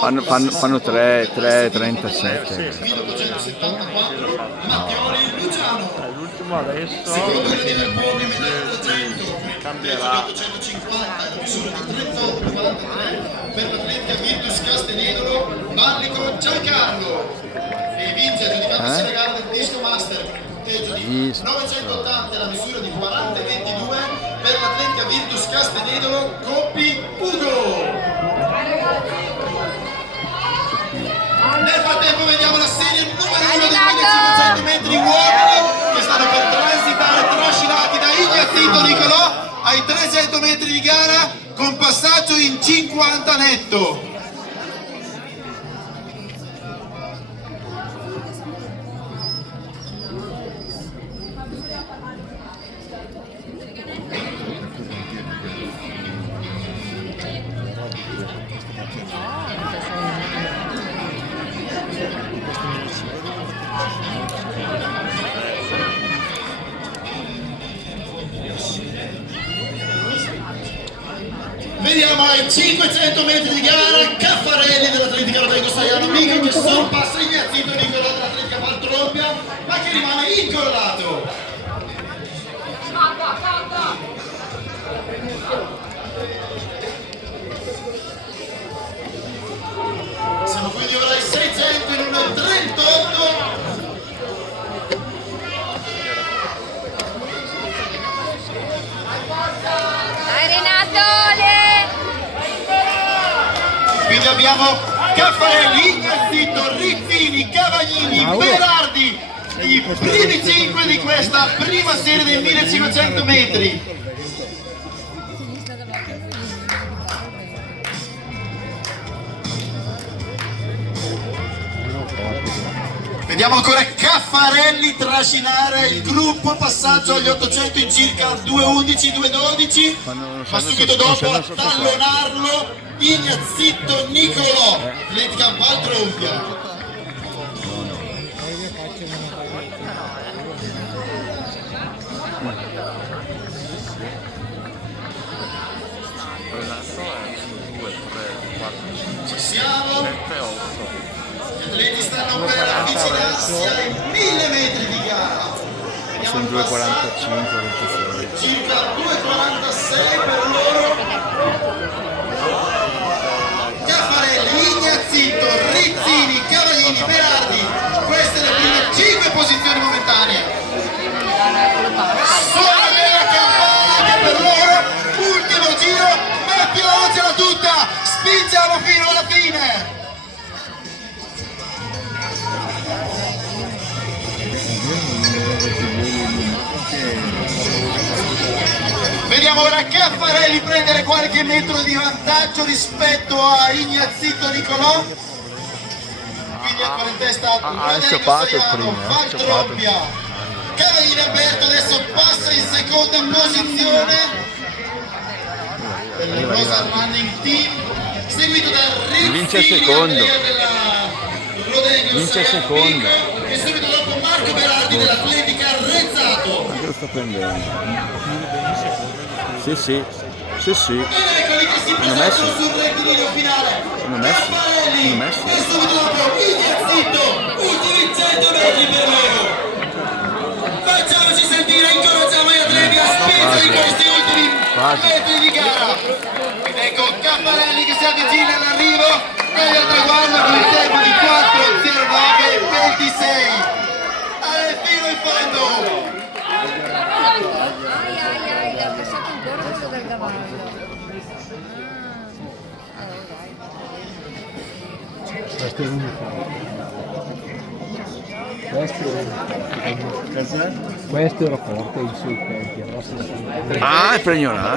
Fanno 3,37. L'ultimo adesso cambierà. Per l'atletica Virtus Castenedolo, Vallico Giancarlo, e vince aggiudicandosi la gara del disco master con punteggio di 980 la misura di 40,22 per l'atletica Virtus Castenedolo, Coppi Ugo. Nel frattempo vediamo la serie numero 1 dei 1500 metri uomini che stanno per transitare trascinati da Ignazito Nicolò ai 300 metri di gara con passaggio in 50 netto. Vediamo ai 500 metri di gara Caffarelli dell'Atletica Rodrigo Saiano Mico che sorpassa Ignazito Nicolò dell'Atletica Valtrompia ma che rimane incollato. Siamo quindi ora ai 600 in 1,38. Quindi abbiamo Caffarelli, Ignazito, Rizzini, Cavaglini, Berardi, i primi 5 di questa prima serie dei 1500 metri. Vediamo ancora Caffarelli trascinare il gruppo, passaggio agli 800 in circa 2.11, 2.12, ma subito dopo a tallonarlo Ignazito Nicolò, Atletica Valtrompia. Ci siamo, gli atleti stanno per avvicinarsi ai 1000 metri di gara. Sono 2,45. Circa 2,46 per loro. Caffarelli, Ignazito, Rizzini, Cavaglini, Berardi, queste le prime 5 posizioni momentanee. Suona della campana anche per loro, ultimo giro, mettiamocela tutta, spingiamo fino alla fine. Vediamo ora Caffarelli prendere qualche metro di vantaggio rispetto a Ignazito Nicolò. Quindi ancora in testa Valtrompia. Cavaglini Alberto adesso passa in seconda posizione del Rosa Running Team, seguito da Rizzini Vince secondo. e subito dopo Marco Berardi dell'Atletica Rezzato. Anche lo sto prendendo. Sì. Ed eccoli che si presentano sul rettilineo finale. Caffarelli e subito dopo Ignazito, ultimi 100 metri per loro. Facciamoci sentire, incoraggiamo gli atleti a spingere in questi ultimi metri di gara. Ed ecco Caffarelli che si avvicina all'arrivo e al traguardo con il tempo di 4:09:26. Al filo in fondo. Le ha passato il corso del cavallo. Questo è l'unico. Questo era forte il suo tempo. Ah, è pregnorato.